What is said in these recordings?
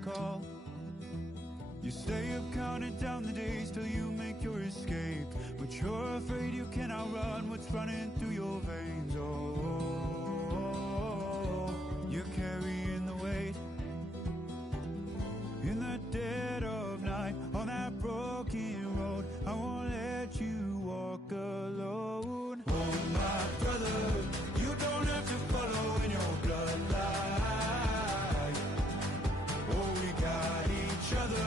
last call. You stay up counting down the days till you make your escape, but you're afraid you can outrun what's running through your veins. Oh, you're carrying the weight in the dead of night on that broken road. I won't let you walk alone. Oh my brother, you don't have to follow in your bloodline. Oh, we got each other,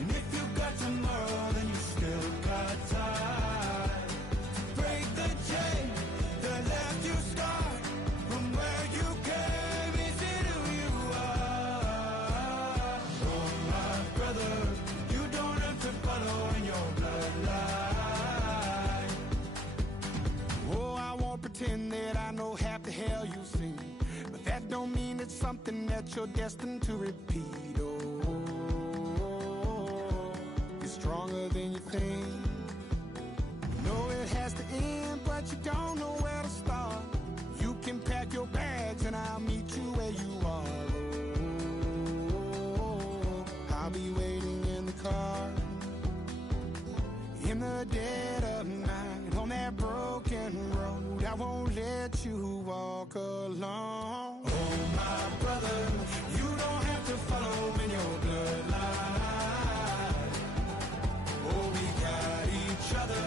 and if you got tomorrow, then you still got time to break the chain that left you scarred from where you came. Is it who you are? Oh my brother, you don't have to follow in your bloodline. Oh, I won't pretend that I know half the hell you've seen, but that don't mean it's something that you're destined to repeat. Oh, you're stronger than you think. You know it has to end, but you don't know where to start. You can pack your bags and I'll meet you where you are. Oh, I'll be waiting in the car in the dead of night on that broken road. I won't let you walk alone. Oh my brother, you don't have to follow in your bloodline. Oh, we got each other,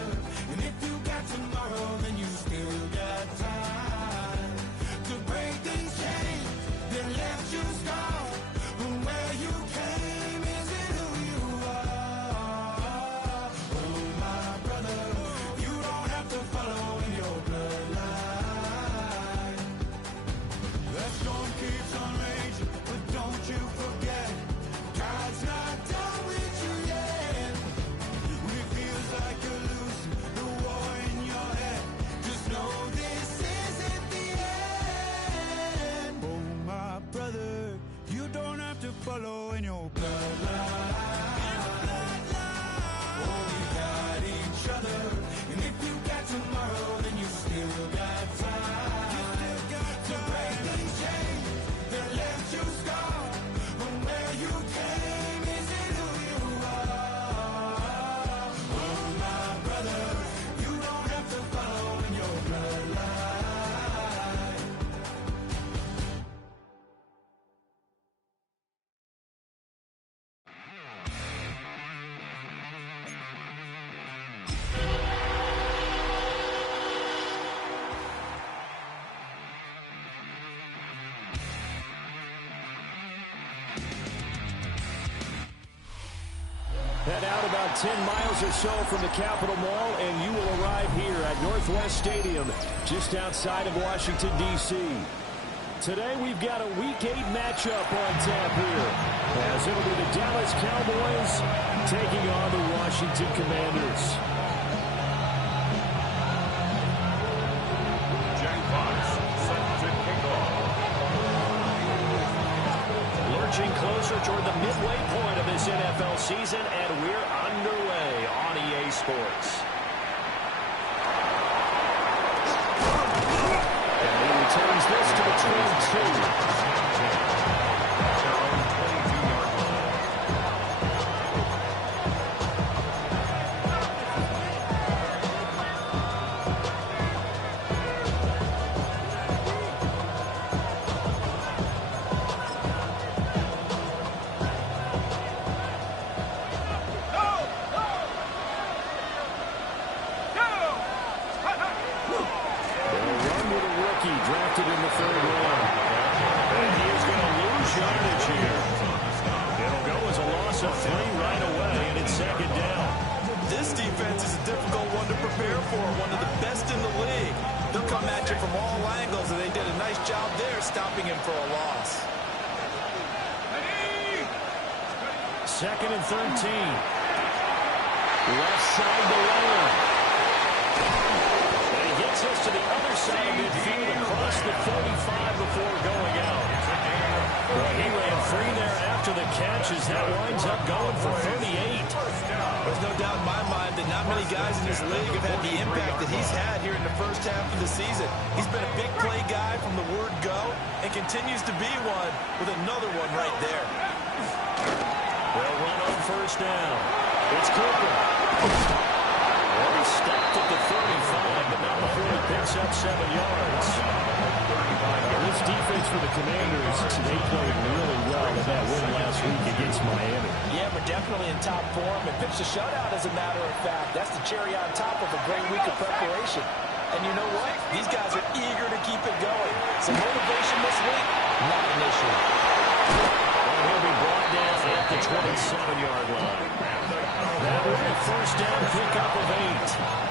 and if you got tomorrow, then you still got time to break these chains that left you scarred from where you came. Is it who you are? Oh my brother, you don't have to follow in your bloodline. That storm keeps on raging, but don't you forget, God's not done with you yet. When it feels like you're losing the war in your head, just know this isn't the end. Oh my brother, you don't have to follow in your bloodline. Oh, we got each other, and if you got tomorrow, then you still got time. You still got to break these chains that left you scarred from where you came. Is it who you are? Oh my brother, you don't have to follow in your bloodline. Head out about 10 miles or so from the Capitol Mall, and you will arrive here at Northwest Stadium, just outside of Washington, D.C. Today, we've got a Week 8 matchup on tap here, as it'll be the Dallas Cowboys taking on the Washington Commanders. Jackpots set to kick off. Lurching closer toward the midway point of this NFL season, and we're underway on EA Sports. And he returns this to the 22. Drafted in the third round. And he is going to lose yardage here. It'll go as a loss of 3 right away, and it's second down. This defense is a difficult one to prepare for, one of the best in the league. They'll come at you from all angles, and they did a nice job there stopping him for a loss. Second and 13. Left side to Leonard. And he gets us to the other side of midfield across the 35 before going out. Well, he ran free there after the catch as that winds up going for 38. There's no doubt in my mind that not many guys in this league have had the impact that he's had here in the first half of the season. He's been a big play guy from the word go and continues to be one with another one right there. first down. It's Cooper. Well, he stopped at the 35, but not before he picks up 7 yards. This defense for the Commanders, they played really well in that win last week against Miami. Yeah, we're definitely in top form and pitched a shutout, as a matter of fact. That's the cherry on top of a great week of preparation. And you know what? These guys are eager to keep it going. Some motivation this week, not an issue. And he'll be brought down at the 27-yard line. That will be a first down pickup of 8.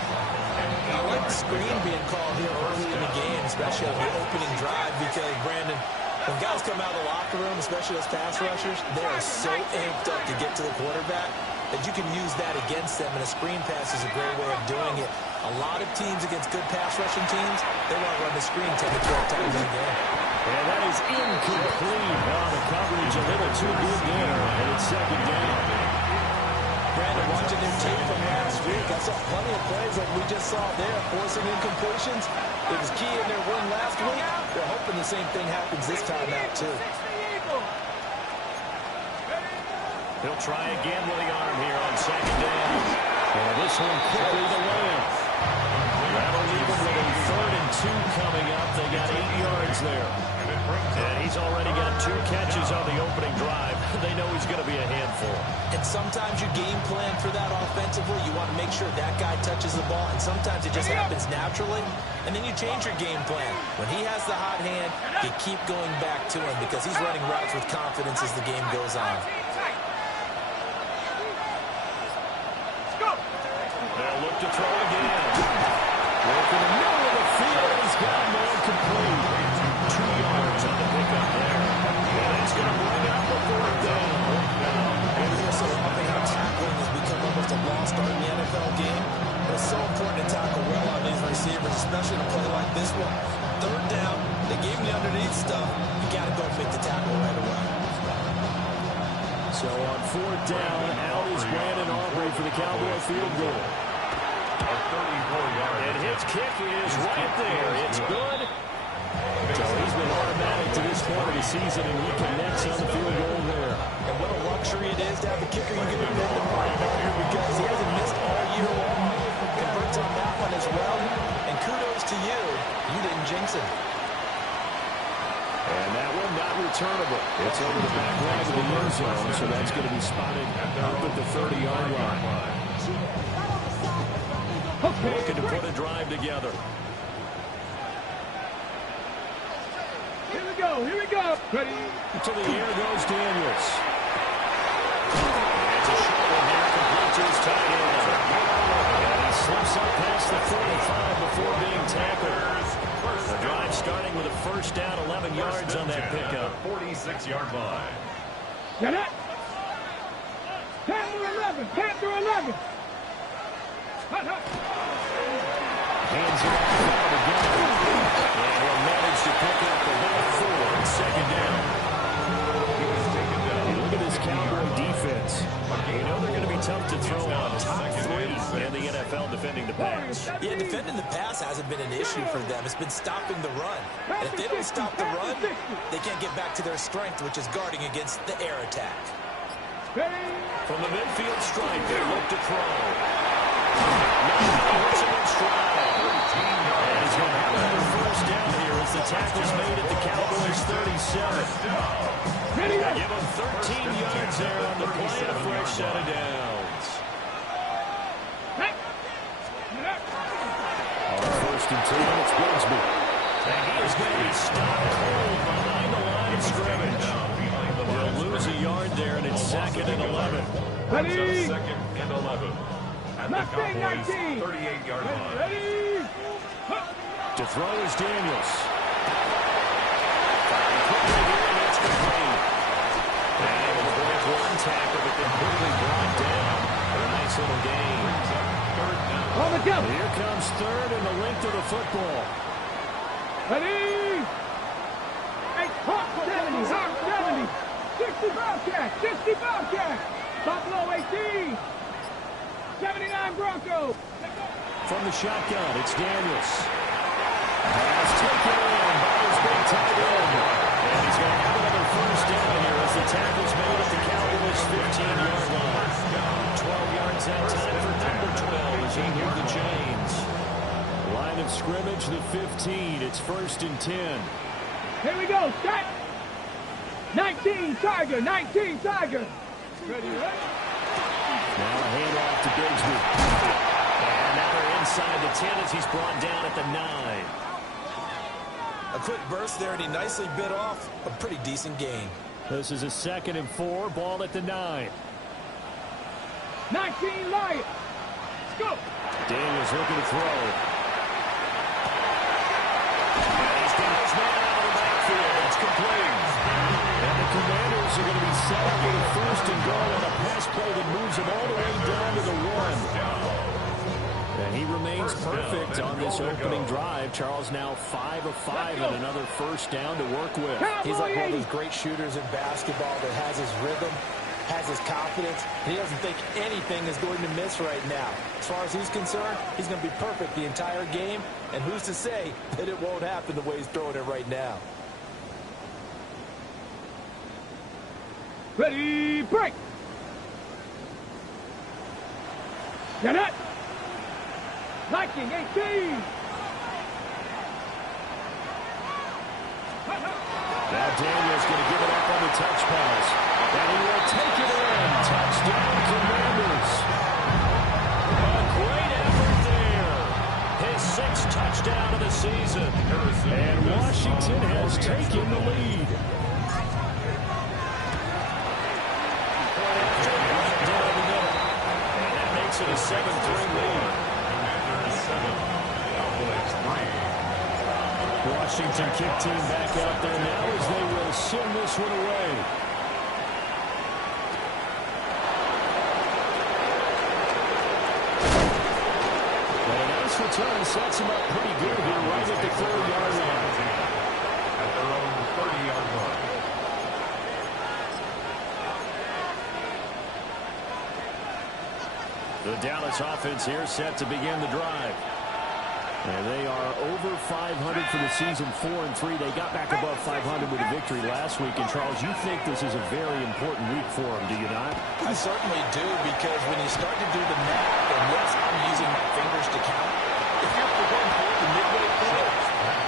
I like the screen being called here early in the game, especially on the opening drive, because, Brandon, when guys come out of the locker room, especially those pass rushers, they are so amped up to get to the quarterback that you can use that against them, and a screen pass is a great way of doing it. A lot of teams against good pass rushing teams, they want to run the screen 10 to 12 times in a game. And that is incomplete. Oh, the coverage a little too good there, and it's second down. Brandon, watching their tape from last week, I saw plenty of plays like we just saw there, forcing incompletions. It was key in their win last week. They're hoping the same thing happens this time out, too. He'll try again with the arm here on second down. And this one quickly to Lamb. That'll leave him with a 3rd and 2 coming up. They got 8 yards there. And he's already got 2 catches on the opening drive. They know he's going to be a handful. And sometimes you game plan for that offensively. You want to make sure that guy touches the ball, and sometimes it just happens naturally. And then you change your game plan. When he has the hot hand, you keep going back to him because he's running routes with confidence as the game goes on. They'll look to throw again. Work in the middle of the field. He's got him man complete. 2 yards on the pickup there. And it's going to bring up the 4th down. And we're so loving how tackling has become almost a lost art in the NFL game. But it's so important to tackle well on these receivers, especially in a play like this one. 3rd down, they gave him the underneath stuff. You got to go and make the tackle right away. So on 4th down, out is Brandon Aubrey for the Cowboy field goal. And his kick is right there. It's good. So he's been automatic to this point of the season, and he connects on the field goal there. And what a luxury it is to have the kicker you can depend upon because he hasn't missed all year long. Converts on that one as well. And kudos to you. You didn't jinx him. And that one not returnable. It's over the back line of the end zone, so that's going to be spotted up at the 30-yard line. Looking to put a drive together. Here we go, here we go. Ready? To the air goes Daniels. It's a short one here, complete to his tight end. And he slips up past the 45 before being tackled. The drive starting with a first down, 11 yards on that pickup. 46-yard line. Get it? 10 through 11, 10 through 11. Hut, hut. Hands it off again. And he'll manage to pick up about 4 on second down. And look at this Cowboy defense. You know they're going to be tough to throw on. Top 3 in the NFL defending the pass. Yeah, defending the pass hasn't been an issue for them. It's been stopping the run. And if they don't stop the run, they can't get back to their strength, which is guarding against the air attack. From the midfield stripe, they look to throw. Hits him in stride. And he's going to have another first down here as the tackle's made at the Cowboys' 37. They give him 13 yards there on the play and a fresh set of downs. On 1st and 10, it's Bigsby. And he is going to be stopped cold behind the line of scrimmage. They'll lose a yard there, and it's 2nd and 11. Ready? 2nd and 11. At the Cowboys' 38-yard line. Ready? To throw is Daniels. Quickly here, and it's complete. And it was one tackle, but then quickly brought down for a nice little gain. On the jump. Here comes 3rd and the length of the football. Ready? Hey, Hawk 70, Hawk 70. 60 Bobcat, 60 Bobcat. Buffalo 18. 79 Broncos. From the shotgun, it's Daniels. Pass taken in by his big tight end. And he's going to have another first down here as the tackle's made at the Cowboys' 15-yard line. of scrimmage, the 15. It's 1st and 10. Here we go. Set. 19, Tiger. 19, Tiger. Ready, right? Now a handoff to Bigsby. And now they're inside the 10 as he's brought down at the 9. A quick burst there, and he nicely bit off a pretty decent gain. This is a 2nd and 4. Ball at the 9. 19, Lions. Let's go. Daniels looking to throw. And he's got his man out of the backfield. That's complete. And the Commanders are going to be set up with a 1st and goal on a pass play that moves them all the way down to the 1. And he remains perfect on this opening drive. Charles now 5 of 5 and another 1st down to work with. He's like one of those great shooters in basketball that has his rhythm, has his confidence, and he doesn't think anything is going to miss right now. As far as he's concerned, he's going to be perfect the entire game, and who's to say that it won't happen the way he's throwing it right now. Ready, break. Get it. Liking 18. Now Daniels going to give it up on the touch pass. And he will take it in. Touchdown, Commanders. A great effort there. His 6th touchdown of the season. And Washington has taken the lead. And that makes it a 7-3 lead. Washington kick team back out there now as they will send this one away. And a nice return sets him up pretty good here right at the 30-yard line. At their own 30-yard line. The Dallas offense here set to begin the drive. And they are over 500 for the season, 4-3. They got back above 500 with a victory last week. And, Charles, you think this is a very important week for them, do you not? I certainly do, because when you start to do the math, and yes, I'm using my fingers to count, if you're going for the midway point,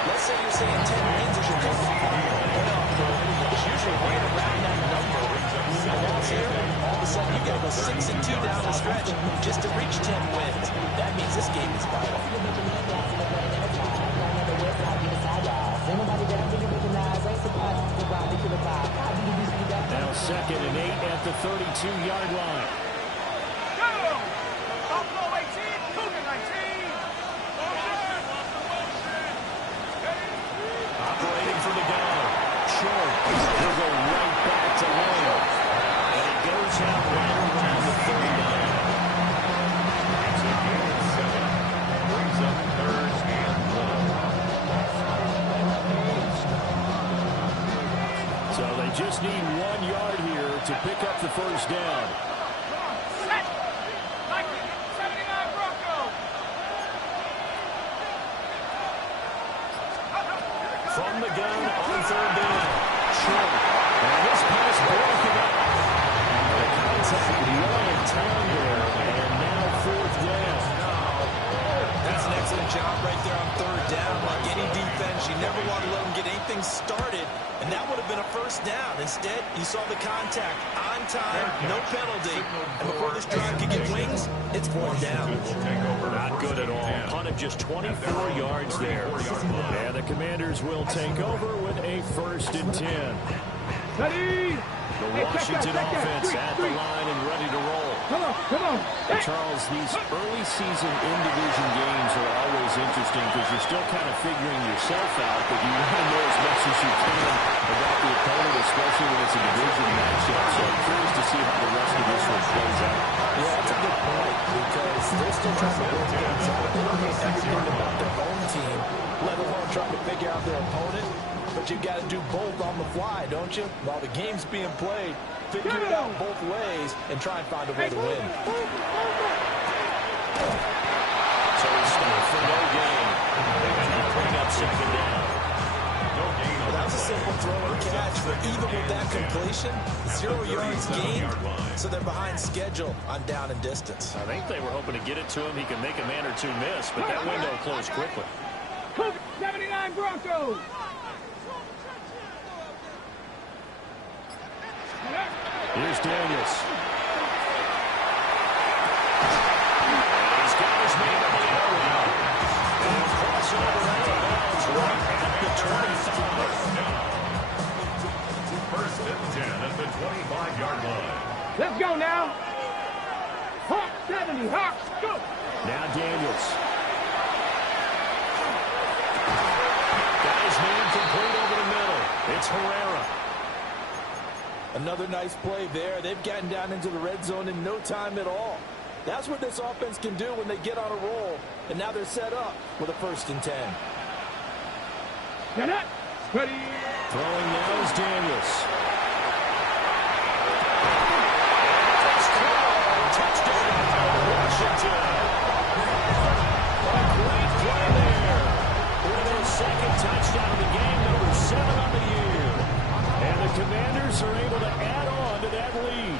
let's say you're saying 10 wins is your total. It's usually right around that number. And now it's here, all of a sudden you've got to go 6-2 down the stretch just to reach 10 wins. That means this game is vital. Now 2nd and 8 at the 32-yard line. Go! Buffalo 18, Cougar 19. Operating from the gun. Short. He'll go right back to Long. And it goes out right around the 39. It's a gain of 7. Brings up 3rd and 1. So they just need 1 yard here to pick up the 1st down. Set. 79 Broncos. From the gun on 3rd down. Short. And this pass broken up. The contact right in time there. And now 4th down. That's an excellent job right there on 3rd down. Like any defense, you never want to let them get anything started, and that would have been a 1st down. Instead, you saw the contact on time, no penalty, and before this drive could get wings, it's 4th down. Not good at all. Punt of just 24 yards there. And the Commanders will take over with a 1st and 10. Ready. The Washington offense at the line and ready to roll. Come on, come on. And Charles, these early season in-division games are always interesting because you're still kind of figuring yourself out, but you want to know as much as you can about the opponent, especially when it's a division matchup. So I'm curious to see how the rest of this one plays out. Yeah, that's a good point, because they're still trying to build things out. They don't know everything about their own team, let alone trying to figure out their opponent. But you got to do both on the fly, don't you? While the game's being played, figure it out both ways and try and find a way to win. So he's stopped for no gain. And he'll bring up 2nd down. Well, that was a simple throw and catch, but even with that completion, 0 yards gained, so they're behind schedule on down and distance. I think they were hoping to get it to him. He can make a man or two miss, but that window closed quickly. 79 Broncos. Here's Daniels. He's got his man on the area. And crossover out of bounds right at the 25. First and 10 at the 25-yard line. Let's go now. Hawk 70. Hawks, go. Now Daniels. Got his man complete over the middle. It's Herrera. Another nice play there. They've gotten down into the red zone in no time at all. That's what this offense can do when they get on a roll. And now they're set up with a 1st and 10. Get up. Ready. Throwing now is Daniels. Touchdown, Washington. A great play there. With their second touchdown of the game, number 7 on the year. And the Commanders are able to add on to that lead.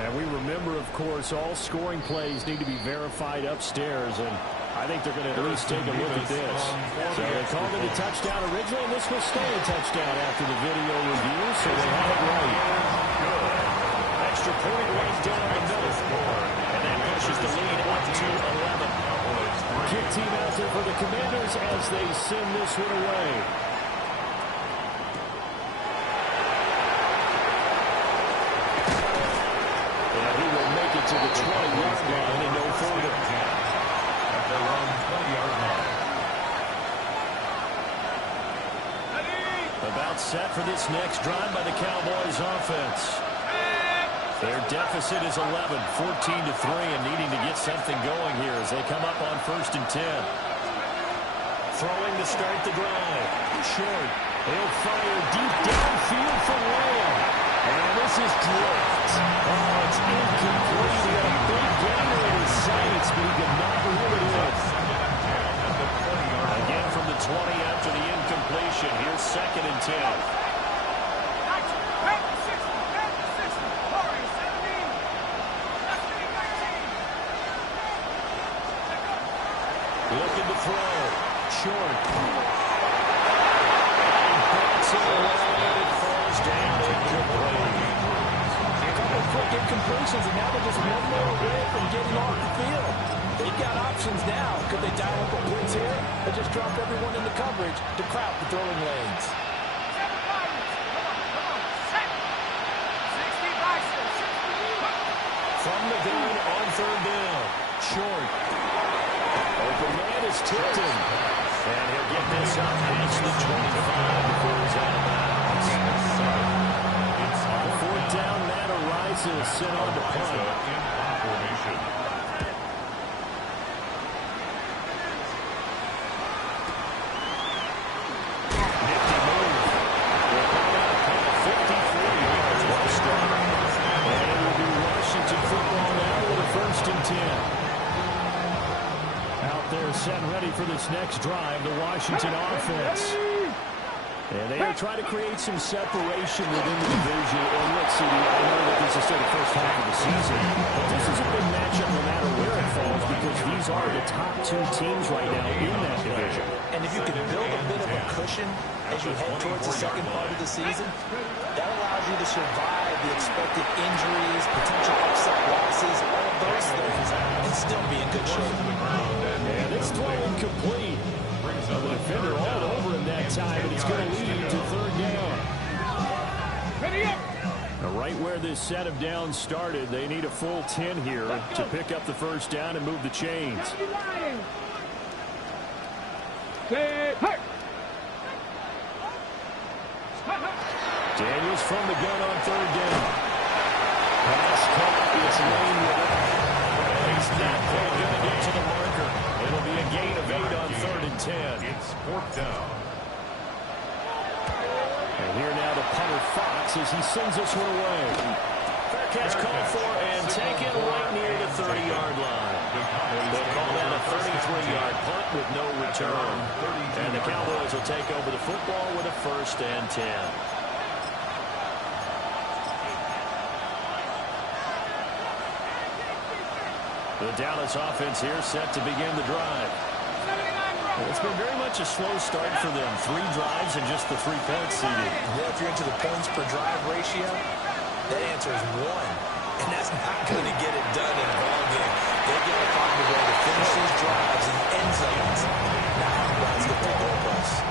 And we remember, of course, all scoring plays need to be verified upstairs, and I think they're going to at least take a look at this. So they called it a touchdown originally, and this will stay a touchdown after the video review, so they have it right. Good. Extra point right down the middle. And that pushes the lead up to 11. Kick team out there for the Commanders as they send this one away. And he will make it to the 20-yard line and no further. At their own 20-yard line. About set for this next drive by the Cowboys offense. Their deficit is 11, 14-3, and needing to get something going here as they come up on 1st and 10. Throwing to start the drive. Short. He'll fire deep downfield for Lamb. And this is dropped. Oh, it's incomplete. He got a big gainer in his sights, but he did not reel it in. Again from the 20 after the incompletion. Here's 2nd and 10. Looking to throw. Short. Bats it around. It falls down. Incomplete. A couple of quick incompletions, and now they're just one more away from getting off the field. They've got options now. Could they dial up a blitz here or just drop everyone into coverage to crowd the throwing lanes? From the gun on 3rd down. Short. Open man is tipped him. And he'll get this up past the 25 before he's out of bounds. On 4th down, Matt arises sent on to punt. Nifty move. They're coming out of punt 53 yards. Well struck. And it will be Washington football now with a 1st and 10. Out there set ready for this next drive, the Washington offense. And they are trying to create some separation within the division. And let's see, I know that this is still the first half of the season, but this is a big matchup no matter where it falls because these are the top 2 teams right now in that division. And if you can build a bit of a cushion as you head towards the second part of the season, that allows you to survive the expected injuries, potential upset losses, all of those things, and still be in good shape. And this throw incomplete. The defender all over him that time, and it's going to lead to 3rd down. Now, right where this set of downs started, they need a full 10 here to pick up the 1st down and move the chains. Daniels from the gun on 3rd down. Pass caught. It's Lane with it. He's not quite going to get to the marker. It'll be a gain of 8 on 3rd and 10. It's 4th down. And here now the punter Fox as he sends this one away. Fair catch called for and taken right near the 30-yard line. They'll call that a 33-yard punt with no return. And the Cowboys will take over the football with a 1st and 10. The Dallas offense here set to begin the drive. Well, it's been very much a slow start for them. 3 drives and just the 3 points seeded. Yeah, if you're into the points per drive ratio, that answer is 1. And that's not going to get it done in a ball game. They've got to find a way to finish these drives in end zones. Now, let's get the goalposts.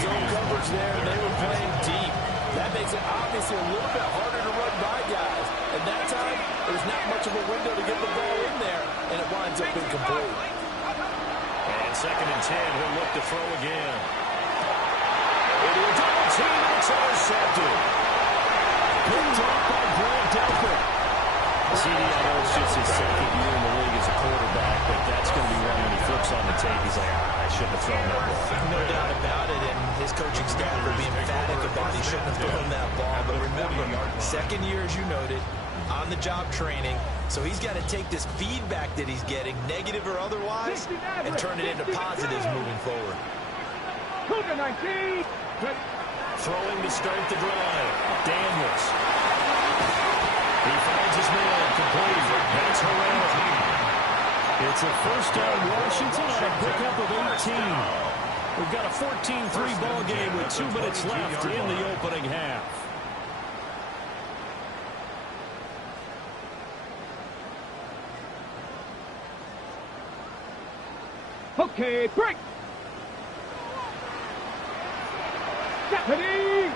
Zone coverage there. They were playing deep. That makes it obviously a little bit harder to run by guys. At that time, there's not much of a window to get the ball in there, and it winds up incomplete. And 2nd and 10, he'll look to throw again. Into a double team, and it's intercepted. Picked off by Grant Delpit. CD, I know it's just his 2nd year in the league as a quarterback, but that's going to be one when he flips on the tape. He's like, I shouldn't have thrown that ball. No doubt about it, and his coaching staff will be emphatic about he shouldn't have thrown that ball. But remember, 2nd year, as you noted, on-the-job training, so he's got to take this feedback that he's getting, negative or otherwise, and turn it into positives moving forward. Cougar 19. Throwing to start the drive. Daniels. He finds his man complete. That's Herrera. It's a first down Washington on a pickup of 18. We've got a 14-3 ball game with 2 minutes left in the opening half. Okay, break. Stephanie.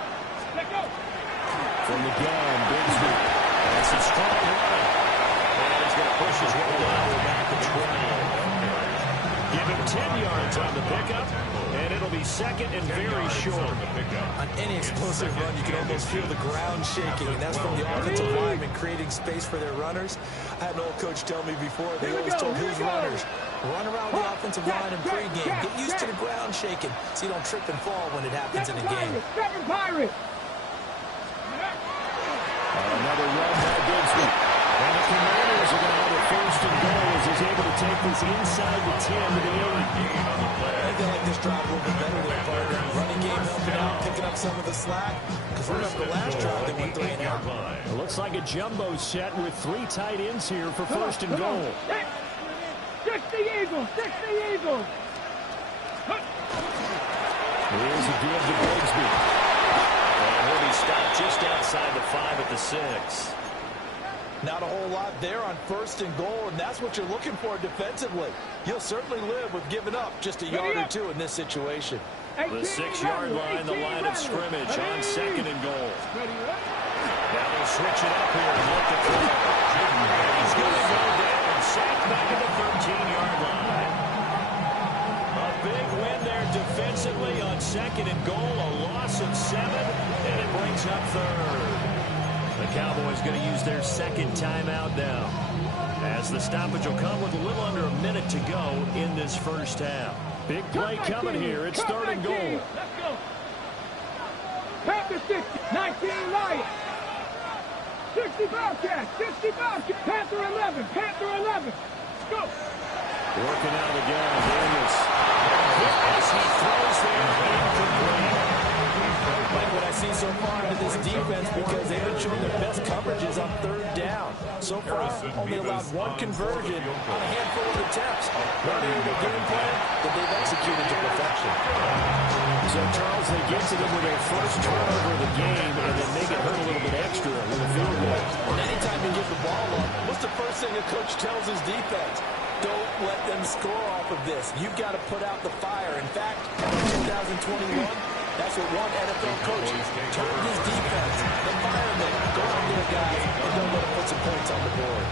Let go. From the gun, Bigsby. That's a strong run. And he's going to push his way down to back of 12. Give him 10 yards on the pickup, and it'll be 2nd and very short. On any explosive run, you can almost feel the ground shaking, and that's from the offensive linemen creating space for their runners. I had an old coach tell me before, they always told his runners, run around the offensive line in pregame. Get used to the ground shaking so you don't trip and fall when it happens in a game. Second Pirate. Another run by Bigsby. And the Commanders are going to have a 1st and goal as he's able to take this inside the 10 to the 8. I feel like this drive will be better there, partner. Running game helping out, picking up some of the slack. Because remember, the last drive they went 3 and out. It looks like a jumbo set with 3 tight ends here for 1st and goal. 60 Eagles, 60 Eagles. Here's a give to Bigsby. And he'll be stopped just outside the 5 at the 6. Not a whole lot there on 1st and goal, and that's what you're looking for defensively. You'll certainly live with giving up just a yard or 2 in this situation. The 6-yard line, the line of scrimmage on 2nd and goal. Now they'll switch it up here and look to throw. He's going to go down, sacked back at the 13-yard line. A big win there defensively on 2nd and goal, a loss of 7, and it brings up 3rd. The Cowboys going to use their 2nd timeout now, as the stoppage will come with a little under a minute to go in this first half. Big play coming here. It's 3rd and goal. Let's go. Panther 60, 19 Lions. 60 Bobcats, 60 Bobcats. Panther 11, Panther 11. Let's go. Working out of the gun, Daniels. As he throws there, incomplete. Like what I see so far into this defense, because they've been showing their best coverages on 3rd down. So far, only allowed 1 conversion on a handful of attempts. Running their game plan that they've executed to perfection. So, Charles, they get to them with their first turnover of the game and then make it hurt a little bit extra with a field goal. And anytime you give the ball up, what's the first thing a coach tells his defense? Don't let them score off of this. You've got to put out the fire. In fact, in 2021, that's what one NFL coach told his defense. Environment. Go out there, guys, and don't let them put some points on the board.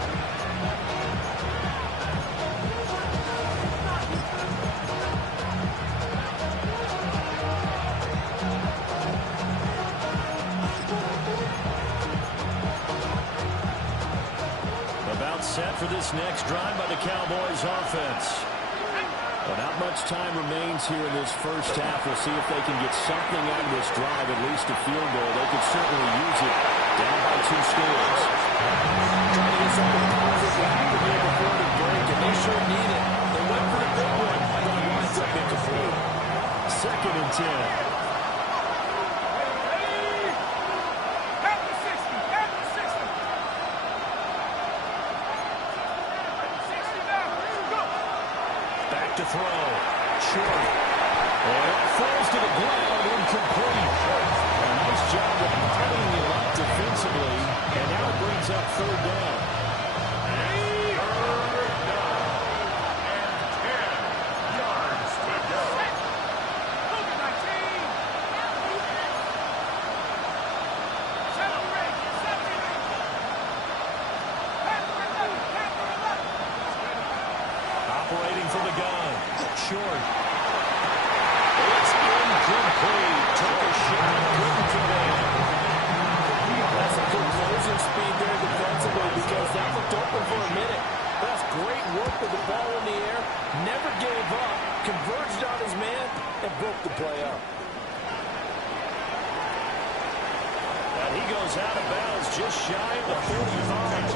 About set for this next drive by the Cowboys offense. Well, not much time remains here in this first half. We'll see if they can get something out of this drive, at least a field goal. They could certainly use it. Down by 2 scores. Trying to get something positive here before the break, and they sure need it. They went for the big one, but it winds up incomplete. 2nd and 10. To throw. Short. And it falls to the ground, incomplete. A nice job of tying him up defensively, and now it brings up third down. Operating from the gun. Short. It's incomplete. Took a shot. Couldn't get in. That's a good closing speed there defensively because that looked open for a minute. That's great work with the ball in the air. Never gave up. Converged on his man and broke the play up. And he goes out of bounds just shy of the 45.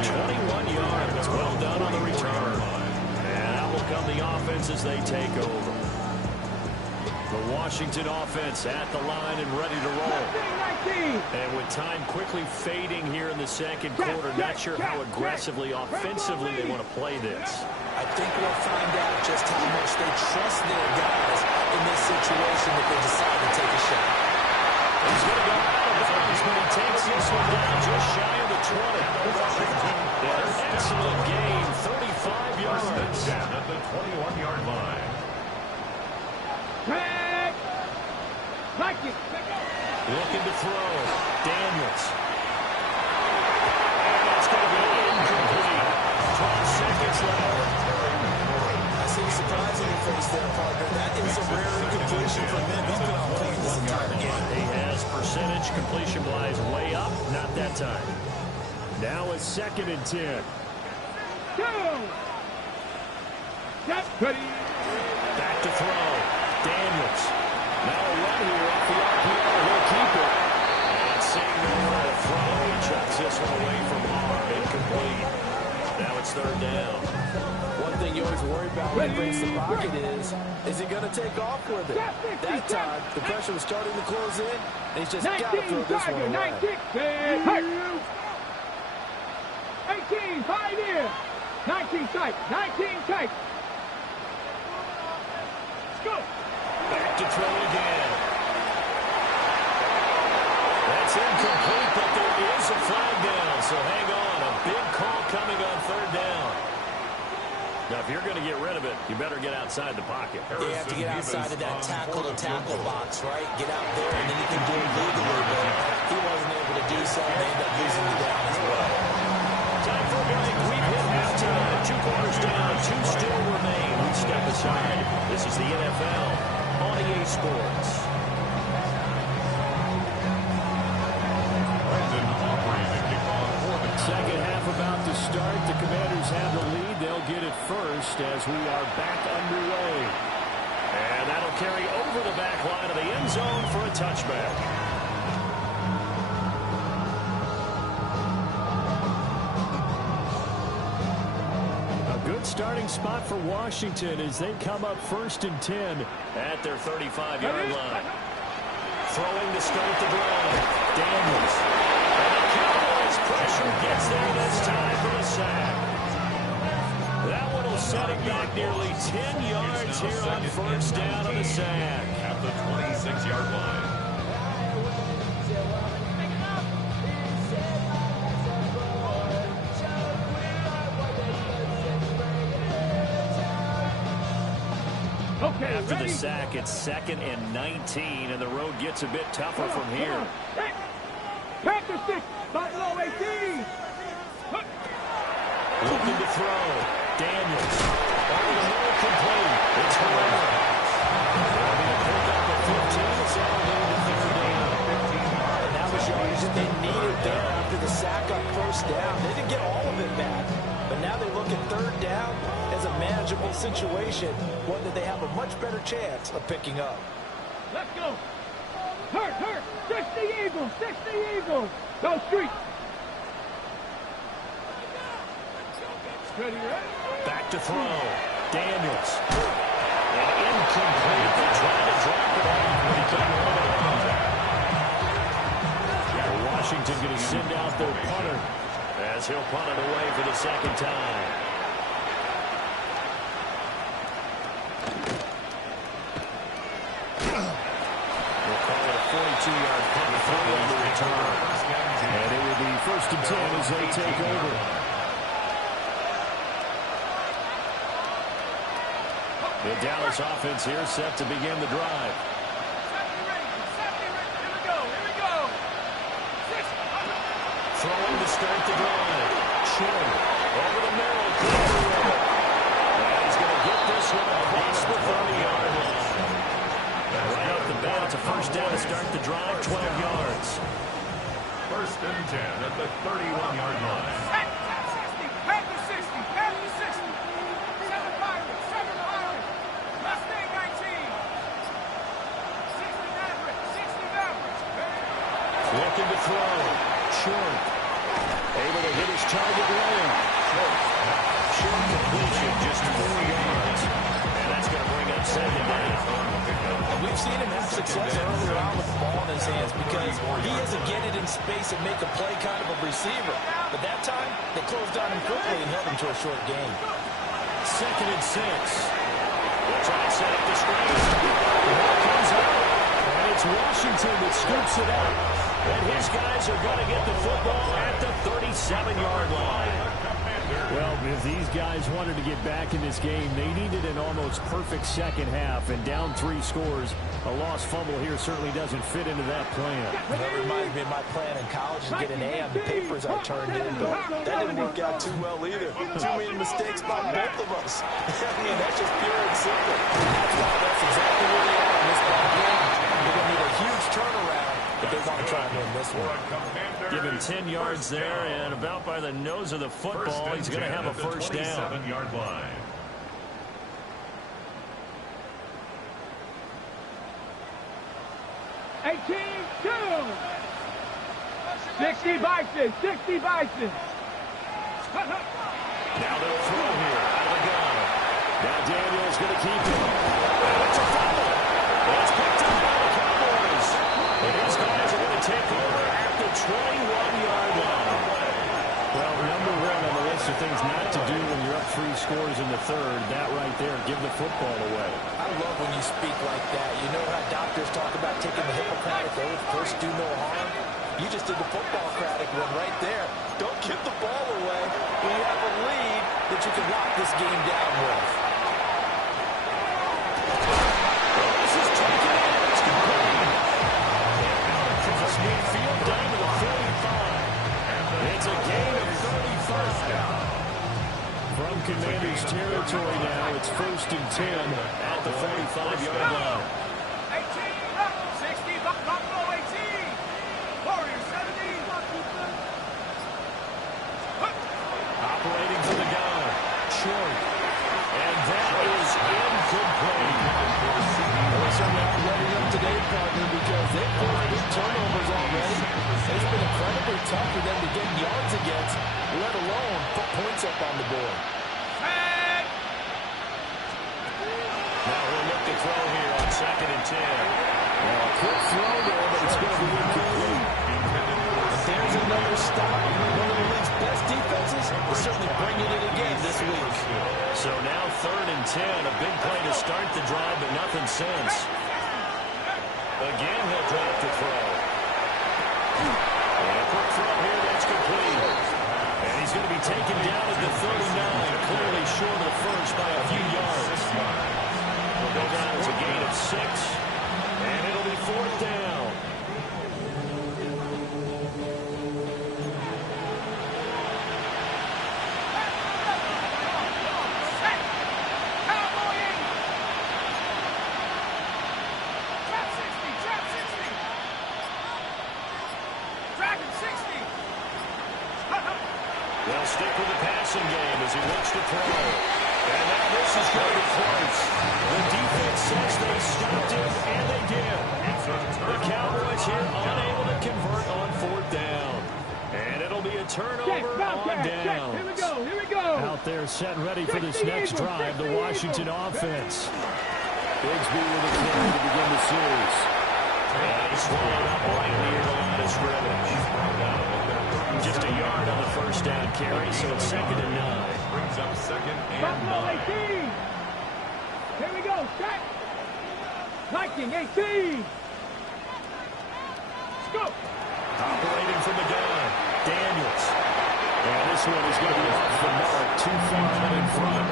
21 yards. Well done on the return. And out will come the offense as they take over. The Washington offense at the line and ready to roll. And with time quickly fading here in the second quarter, not sure how aggressively, offensively they want to play this. I think we'll find out just how much they trust their guys in this situation if they decide to take a shot. He's going to go out of bounds, but he takes this one down just shy of the 20. An excellent gain, 35 yards. Down at the 21-yard line. Looking to throw. Daniels. And it's going to be incomplete. 12 seconds left. I see a surprise on your face there, partner. That is a rare incompletion from him. He's been on point this entire game. He has percentage completion-wise way up. Not that time. Now it's 2nd and 10. Back to throw. Daniels. Now a run here off the RPO. He'll keep it. And seeing nowhere to throw, he chucks this one away from harm. Incomplete. Now it's 3rd down. One thing you always worry about when he breaks the pocket is he going to take off with it? That time, the pressure was starting to close in, and he's just got to throw this one away. 18, 5 in. 19 tight, 19 tight. Let's go. Back to throw again. That's incomplete, but there is a flag down, so hang on. A big call coming on 3rd down. Now, if you're going to get rid of it, you better get outside the pocket. You have to get outside of that tackle-to-tackle box, right? Get out there, and then you can do it legally, but he wasn't able to do so, and they ended up losing the down as well. Time for a break. We've hit halftime. 2 quarters down, 2 still remain. We step aside. This is the NFL on EA Sports. Second half about to start. The Commanders have the lead. They'll get it first as we are back underway. And that'll carry over the back line of the end zone for a touchback. A good starting spot for Washington as they come up 1st and 10 at their 35-yard line. Throwing to start the drive. Daniels. And the Cowboys pressure gets there this time for a sack. That one will set him back nearly 10 yards here on 1st down on the sack. At the 26-yard line. After the sack, it's 2nd and 19, and the road gets a bit tougher from here. Panther 6, Buffalo 18. Looking to throw. Daniels. Over the middle, complete. It's Herrera. They'll pick up a 15. It's elevated to 3rd down. And that was yardage that they needed there after the sack on 1st down. They didn't get all of it back, but now they look at 3rd down as a manageable situation, one that they have a much better chance of picking up. Let's go. Hurt. 60 Eagles. Go street. Ready? Back to throw. Daniels. And incomplete. They tried to drop it off, but he couldn't hold it on. Washington going to send out their punter as he'll punt it away for the 2nd time. 2-yard punt for the return. And it will be 1st and 10 as they take over. The Dallas offense here set to begin the drive. Throwing to start the drive. Chin over the middle. And he's going to get this one across the 30-yard line. Right off the bat, it's a 1st down to start the drive, 12 yards. 1st and 10 at the 31-yard line. Panther 60, Panther 60. 7 Pirates, 7 Pirates. Mustang 19. 60 Maverick, 60 Maverick. Looking to throw. Short. Able to hit his target lane. Short completion, just 4 yards. And that's going to bring up 2nd down. And we've seen him have success earlier on with the ball in his hands because he doesn't get it in space and make a play kind of a receiver. But that time, they closed on him quickly and held him to a short gain. 2nd and 6. They'll try to set up the screen. The ball comes out. And it's Washington that scoops it up. And his guys are going to get the football at the 37-yard line. Well, if these guys wanted to get back in this game, they needed an almost perfect second half. And down 3 scores, a lost fumble here certainly doesn't fit into that plan. That reminds me of my plan in college to get an A on the papers I turned in, but that didn't work out too well either. Too many mistakes by both of us. I mean, that's just pure and simple. That's why that's exactly where they are in this ball game. They're going to need a huge turnaround if they want to try and win this one. Give him 10 yards there, and about by the nose of the football, he's going to have a 1st down. 27-yard line. $18-2. 60 Bison, 60 Bison. Now they'll throw here out of the gun. Now Daniel's going to keep it. It's a fumble. It's picked up by the Cowboys. And his guys are going to take over at the 21-yard line. Well, number 1 on the list of things not to do when you're up 3 scores in the 3rd, that right there, give the football away. I love when you speak like that. You know how doctors talk about taking the Hippocratic oath, first do no harm? You just did the football-cratic one right there. Don't give the ball away when you have a lead that you can lock this game down with. This is taken in. It's complete. Across midfield down to the 45. It's a gain of 35. From Commander's territory now, it's 1st and 10 at the 45-yard line. 60 Buffalo 18. Warriors 17. Operating for the gun. Short. And that is incomplete. Boys are not letting up today, partner, because they've forced big turnovers already. It's been incredibly tough for them to get yards against, let alone put points up on the board. Now we'll look to throw here on 2nd and 10. Well, a quick throw there, but it's going to be incomplete. There's another stop. One of the league's best defenses is certainly bringing it again this week. So now 3rd and 10, a big play to start the drive, but nothing since. Again, he'll drop the throw. And a quick throw here, that's complete. And he's going to be taken down at the 39, clearly short of the 1st by a few yards. We'll go down as a gain of 6, and it'll be 4th down. They'll stick with the passing game as he looks to throw. And now this is going to be close. The defense says they stopped it, and they did. The Cowboys here unable to convert on 4th down. And it'll be a turnover on downs. Here we go, here we go. Out there set ready for this next drive, the Washington offense. Bigsby with a carry to begin the series. And he's swallowed up right near the line of scrimmage. Just a yard on the 1st down carry, so it's 2nd and 9. Brings up 2nd and Buffalo 9. 18. Here we go, set. Viking 18. go. Operating from the gun, Daniels. And this one is going to be off the mark, too far out in front.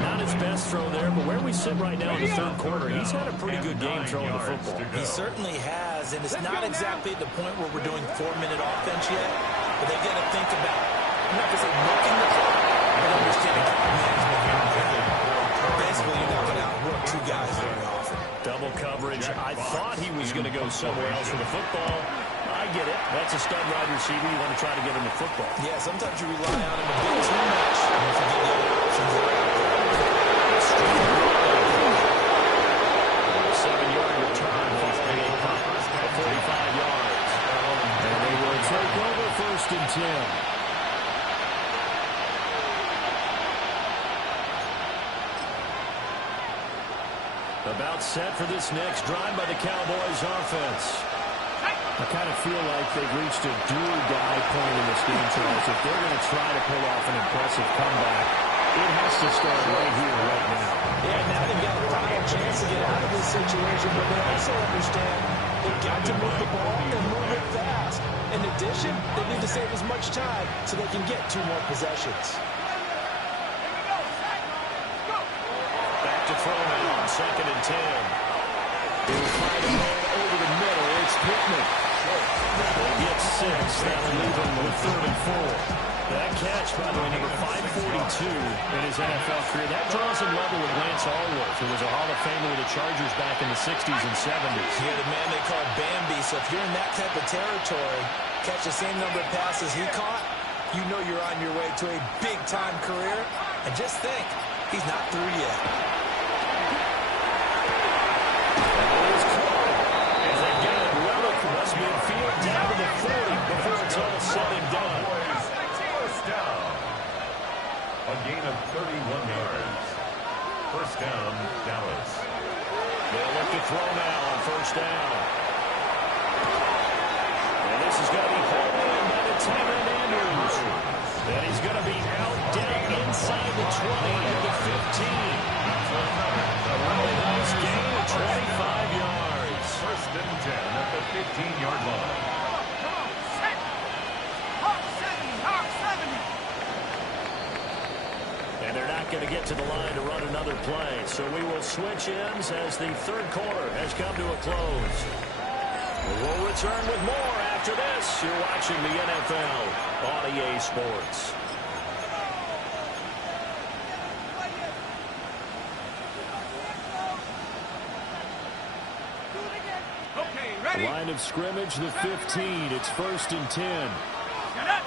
Not his best throw there, but where we sit right now in the third quarter, he's had a pretty good game throwing the football. He certainly has, and it's not exactly at the point where we're doing 4-minute offense yet, but they've got to think about, I'm not going to say milking the clock, but understanding clock management here on the field. Basically, you're not going to outwork two guys very often. Double coverage. I thought he was going to go somewhere else with the football. I get it. That's a stud wide receiver. You want to try to get him the football. Yeah, sometimes you rely on him a bit too much. And if you get the other options that are out there. 7-yard return. He's a punt at 45 yards. And they will take over 1st and 10. About set for this next drive by the Cowboys offense. I kind of feel like they've reached a do-or-die point in this game, Charles. If they're going to try to pull off an impressive comeback, it has to start right here, right now. Yeah, now they've got a final chance to get out of this situation, but they also understand they've got to move the ball and move it fast. In addition, they need to save as much time so they can get 2 more possessions. Back to throw now on 2nd and 10. He'll try to man over the middle. It's Pittman. Gets 6. That'll leave him with 3rd and 4. That catch, by the way, number 542 in his NFL career. That draws him level with Lance Allworth, who was a Hall of Famer with the Chargers back in the 60s and 70s. Yeah, the man they call Bambi. So if you're in that type of territory, catch the same number of passes he caught, you know you're on your way to a big-time career. And just think, he's not through yet. West midfield down to the 40 before it's all said and done. First down. A gain of 31 yards. First down, Dallas. They'll look to throw now on 1st down. And this is going to be hauled in by the tight end Andrews. And he's going to be out down inside the 20 to the 15. Really nice gain of 25 yards. 1st and 10 at the 15-yard line. And they're not going to get to the line to run another play. So we will switch ends as the third quarter has come to a close. We'll return with more after this. You're watching the NFL on EA Sports. Line of scrimmage, the 15. It's 1st and 10. Get up.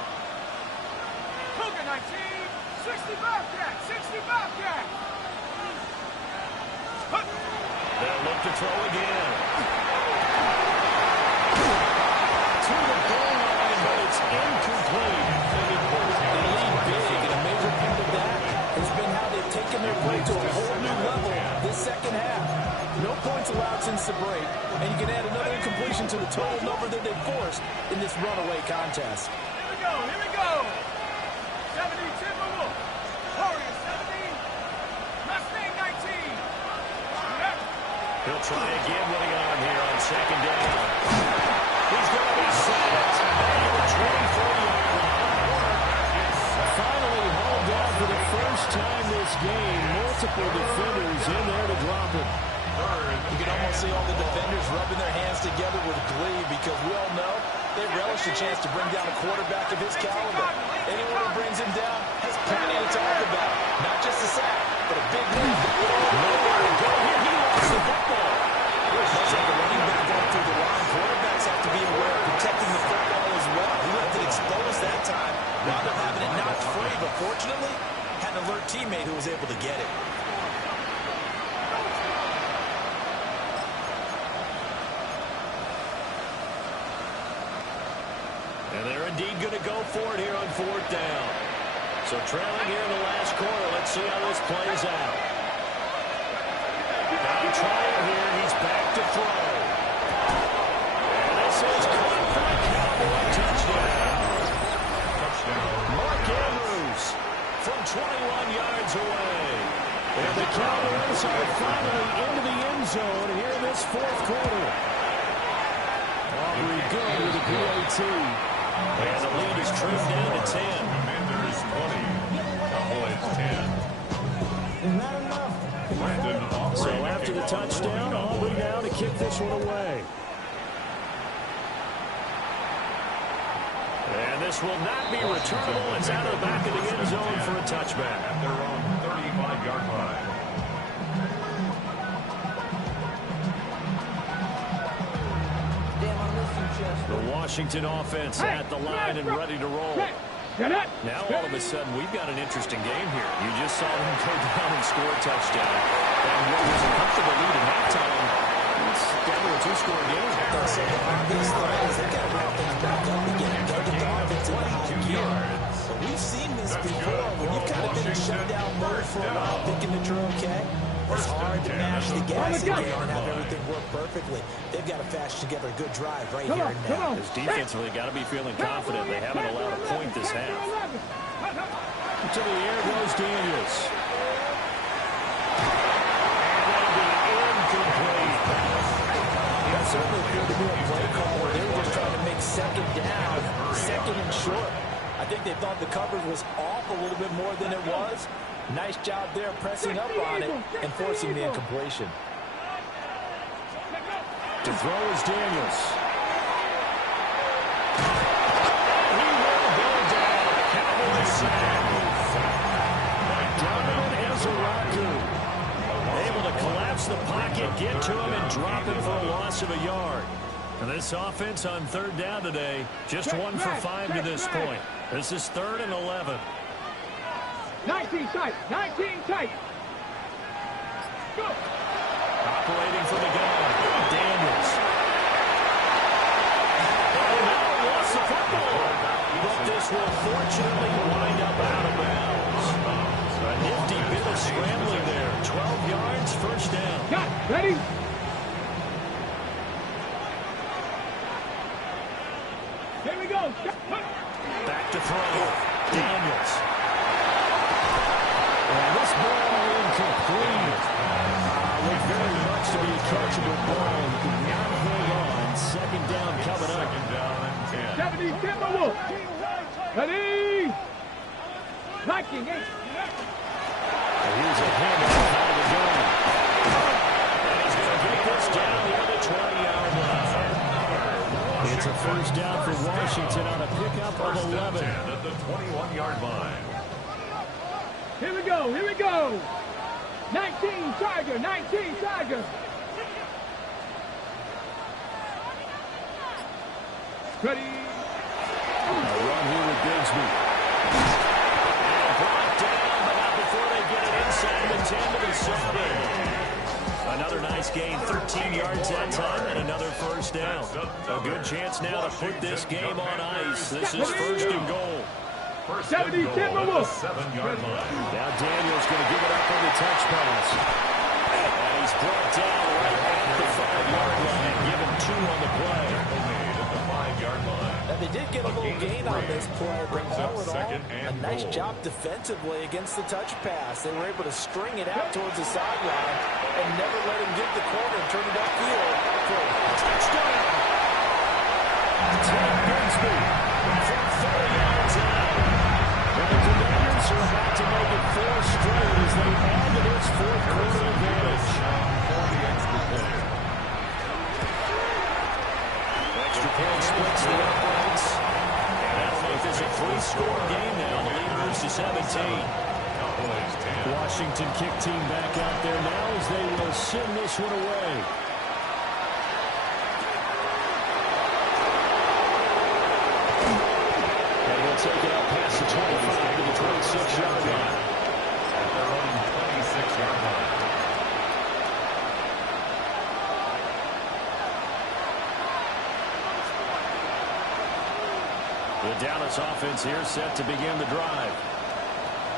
Cougar 19, 60 Bobcat, 60 Bobcat. They'll look to throw again. To the goal line, but it's incomplete. They lead big, and a major part of that has been how they've taken their play to a whole new level this second half. No points allowed since the break, and you can add another incompletion to the total number that they forced in this runaway contest. Here we go, here we go. 70 Timberwolf, Warriors 70, Mustang 19. He'll try again with the arm here on 2nd down. He's going to be sacked at the 24-yard line. Finally hauled down for the first time this game. Multiple defenders in there to drop him. You can almost see all the defenders rubbing their hands together with glee because we all know they relish a chance to bring down a quarterback of his caliber. Anyone who brings him down has plenty to talk about. Not just a sack, but a big lead. Nowhere to go here. He lost the football. Much like a running back going through the line, quarterbacks have to be aware of protecting the football as well. He left it exposed that time. Wound up having it knocked free, but fortunately, had an alert teammate who was able to get it. And they're indeed going to go for it here on 4th down. So trailing here in the last quarter. Let's see how this plays out. Now try it here. He's back to throw. And this is caught for a Cowboy touchdown. Mark Andrews from 21 yards away. And the Cowboys are finally into the end zone here in this 4th quarter. Oh, delivery good with a PAT. And the lead is trimmed down to 10. Commanders 20, Cowboys 10. So after the touchdown, Auburn now to kick this one away. And this will not be returnable. It's out of the back of the end zone for a touchback. At their own 35-yard line. The Washington offense at the line and ready to roll. Now all of a sudden we've got an interesting game here. You just saw them go down and score a touchdown. And what was a comfortable lead at halftime, it's down to a two-score game. So the obvious thing is they've got to wrap things back up again. Got to get the offense in high gear. But we've seen this before. When you've kind of been in shutdown mode for a while, thinking that you're okay, it's hard to mash the gas again and have everything work perfectly. They've got to fashion together a good drive right here and now. Because defensively got to be feeling confident. They haven't allowed a point this half. To the air goes Daniels. And that'll be incomplete. That certainly appeared to be a play call where they were just trying to make second down, second and short. I think they thought the coverage was off a little bit more than it was. Nice job there pressing up on it and forcing the incompletion. To throw is Daniels. He will go down. Cowboys sack. Donovan Ezeraku able to collapse the pocket, get to him, and drop him for a loss of a yard. And this offense on third down today, just 1 for 5 to this point. This is 3rd and 11. 19 tight. 19 tight. Go. Operating for the gun. Daniels. Oh, no, lost the football. But this will fortunately wind up out of bounds. A nifty bit of scrambling there. 12 yards, first down. Got it. Ready? Here we go. Back to throw. Daniels. And this ball incomplete. Looked very much to be a catchable ball. He could not hold on. Second down coming up. Second down and 10. 70 Timberwolves. Ready? Viking 8. Here's a handoff out of the gun. And he's going to get this down near the 20-yard line. It's a first down for Washington on a pickup of 11. At the 21-yard line. Here we go. Here we go. 19 Tiger. 19 Tiger. Ready? A run here with Bigsby. And brought down, but not before they get it inside the 10 to the 7. Another nice gain, 13 yards that time, and another first down. A good chance now to put this game on ice. This is first and goal. 70 Timberwolves. 7-yard line. Now Daniels going to give it up on the touch pass. And he's brought down right at the 5-yard line, given 2 on the play. Made at the 5-yard line. And they did get a little gain on this play, but all in all, a nice job defensively against the touch pass. They were able to string it out towards the sideline and never let him get the corner and turn it upfield for a touchdown. Ted Bigsby from 30 yards out. And the Commanders are about to make it 4 straight as they add to this fourth-quarter advantage. For the extra point. Extra point splits the uprights. And that'll make this a 3-score game now. The lead moves to 17. Cowboys 10. Washington kick team back out there now as they will send this one away. And we'll take it up past the 25 to the 26-yard line. At their own 26-yard line. The Dallas offense here set to begin the drive.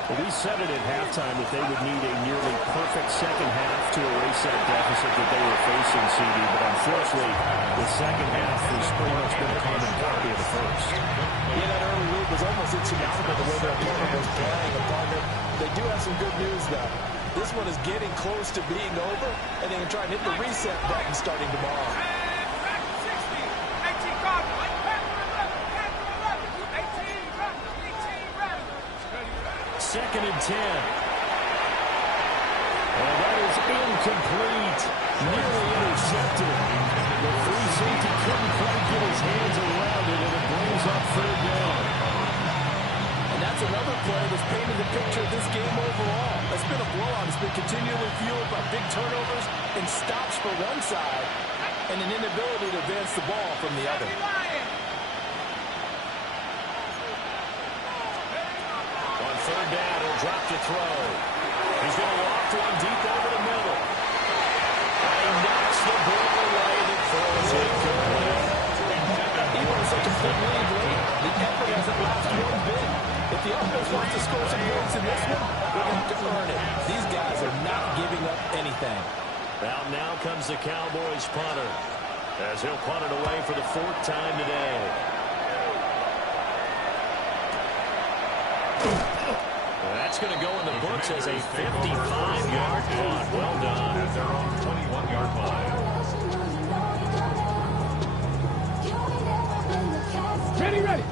Well, we said it at halftime that they would need a nearly perfect second half to erase that deficit that they were facing, CD. But unfortunately, the second half has pretty much been a carbon copy of the first. Yeah, that early lead was almost insurmountable the way their opponent was playing. A partner. They do have some good news, though. This one is getting close to being over, and they can try and hit the reset button starting tomorrow. 2nd and 10. And that is incomplete. Nearly intercepted. The free safety couldn't quite get his hands around it, and it brings up 3rd down. And that's another play that's painted the picture of this game overall. It's been a blowout. It's been continually fueled by big turnovers and stops for one side and an inability to advance the ball from the other. On 3rd down, he'll drop to throw. He's going to loft one deep over the middle. And he knocks the ball away and it throws incomplete. Even with such a big lead late, the effort hasn't lasted one bit. If the offense wants to score some points in this one, they're going to have to earn it. These guys are not giving up anything. Now comes the Cowboys punter, as he'll punt it away for the 4th time today. That's going to go in the books as a 55-yard punt. Well done. At their own 21-yard line. Ready.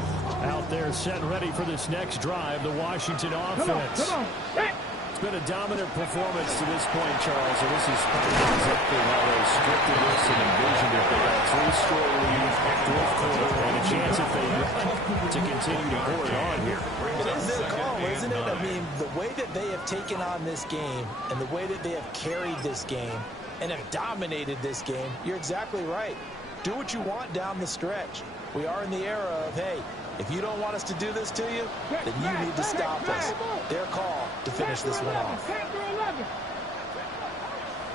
Out there set ready for this next drive, the Washington offense. Come on. Hey. It's been a dominant performance to this point, Charles, and this is probably exactly how they scripted this and envisioned it. They got a 3-score lead, 4th quarter, and a chance if they run to continue to pour it on here. It is their call, isn't it? I mean, the way that they have taken on this game and the way that they have carried this game and have dominated this game, you're exactly right. Do what you want down the stretch. We are in the era of, hey, if you don't want us to do this to you, then you need to stop us. Their call to finish this one off. Panther 11.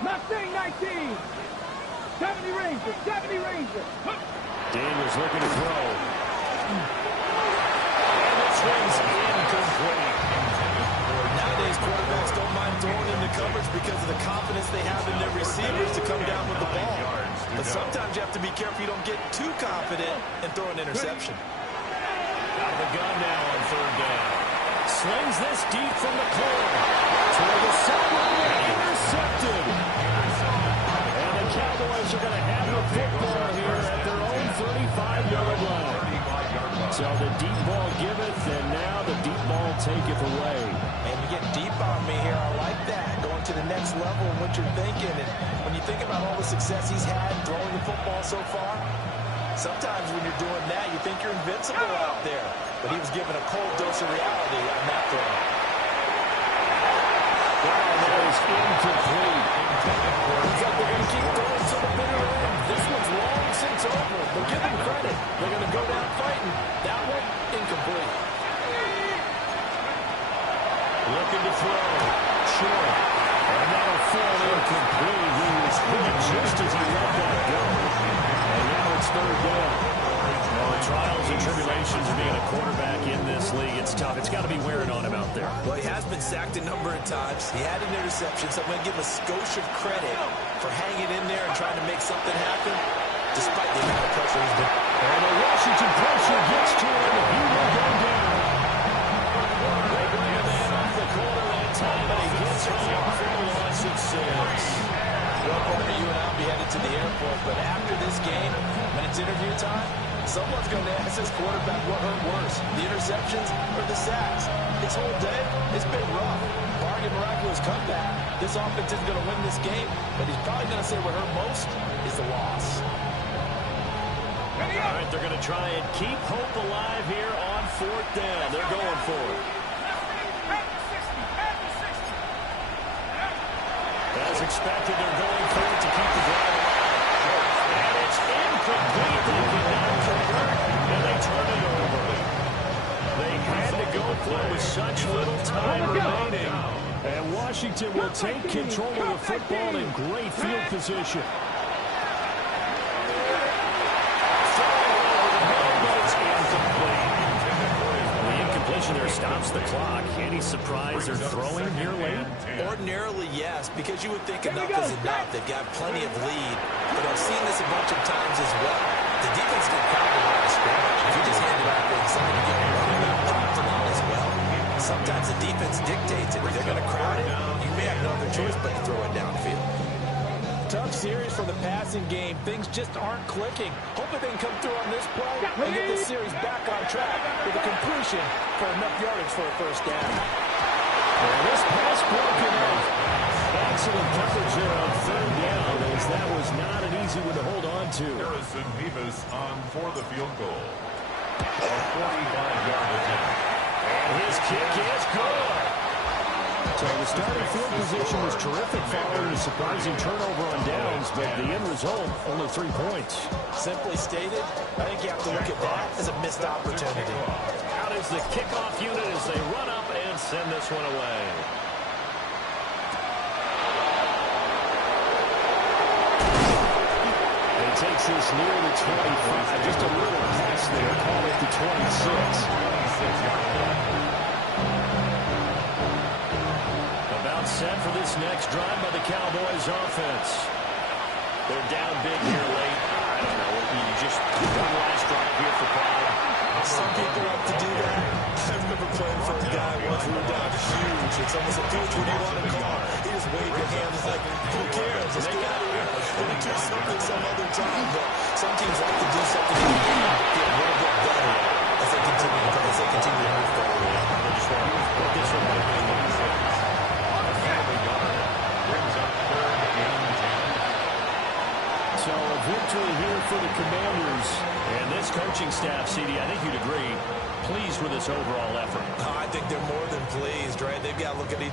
Mustang 19. 70 Ranger. 70 Ranger. Daniels looking to throw. And this one's incomplete. Nowadays, quarterbacks don't mind throwing into coverage because of the confidence they have in their receivers to come down with the ball. But sometimes you have to be careful you don't get too confident and throw an interception. Out of the gun now on 3rd down. Slings this deep from the corner. Toward the sideline, intercepted. And the Cowboys are going to have the football here at their own 35-yard line. So the deep ball giveth, and now the deep ball taketh away. And you get deep on me here. I like that. Going to the next level and what you're thinking. And when you think about all the success he's had throwing the football so far, sometimes when you're doing that, you think you're invincible out there. But he was given a cold dose of reality on that throw. Well, that is incomplete. Looks like they're going to keep throwing to the bitter end. This one's long since over. But give them credit. They're going to go down fighting. That one, incomplete. Looking to throw. Short. And that'll fall incomplete. He was hit just as he let that go. And now it's 3rd down. Well, the trials and tribulations of being a quarterback in this league, it's tough. It's got to be wearing on him out there. Well, he has been sacked a number of times. He had an interception, so I'm going to give him a skosh of credit for hanging in there and trying to make something happen, despite the amount of pressure he's been. And the Washington pressure gets to him. He will go down. They bring him in off the corner that time, and he gets home for a loss of 6. Well, partner, you and I will be headed to the airport, but after this game, when it's interview time, someone's going to ask this quarterback what hurt worse, the interceptions or the sacks. His whole day, it's been rough. Barring a miraculous comeback, this offense isn't going to win this game, but he's probably going to say what hurt most is the loss. All right, they're going to try and keep hope alive here on 4th down. They're going for it. As expected, they're going for it to keep the drive alive. And it's incomplete. They cannot convert, and they turn it over. They had to go for it with such little time remaining. And Washington will take control of the football in great field position. There stops the clock. Any surprise they're throwing here late? Ordinarily, yes, because you would think enough is enough. They've got plenty of lead, but I've seen this a bunch of times as well. The defense can crowd the line of scrimmage. If you just hand it off to somebody to get running, drops them out as well. Sometimes the defense dictates it. If they're going to crowd it, you may have no other choice but to throw it downfield. Tough series for the passing game. Things just aren't clicking. Hoping they can come through on this play and get this series back on track with a completion for enough yardage for a 1st down. And this pass broken off. Excellent coverage there on third down, as that was not an easy one to hold on to. Harrison Beavis on for the field goal. A 45-yard attempt. And his kick is good. So the starting field position was terrific following a surprising turnover on downs, but the end result, only 3 points. Simply stated, I think you have to look at that as a missed opportunity. Out is the kickoff unit as they run up and send this one away. He takes this near the 25, just a little pass there, call it the 26. 26-yard line. About set for this next drive by the Cowboys offense. They're down big here late. I don't know. You just one last drive here for Pride. Some people like to do that. I remember playing for a guy once we were down huge, and someone said, "Coach, what do you want to call?" He just waved your hand like, "Who cares? Let's get out of here. We'll do something some other time." But some teams like to do something to get a little bit better as they continue to move forward. They just want to put this one away. So a victory here for the Commanders. And this coaching staff, CD, I think you'd agree, pleased with this overall effort. I think they're more than pleased, right? They've got to look at each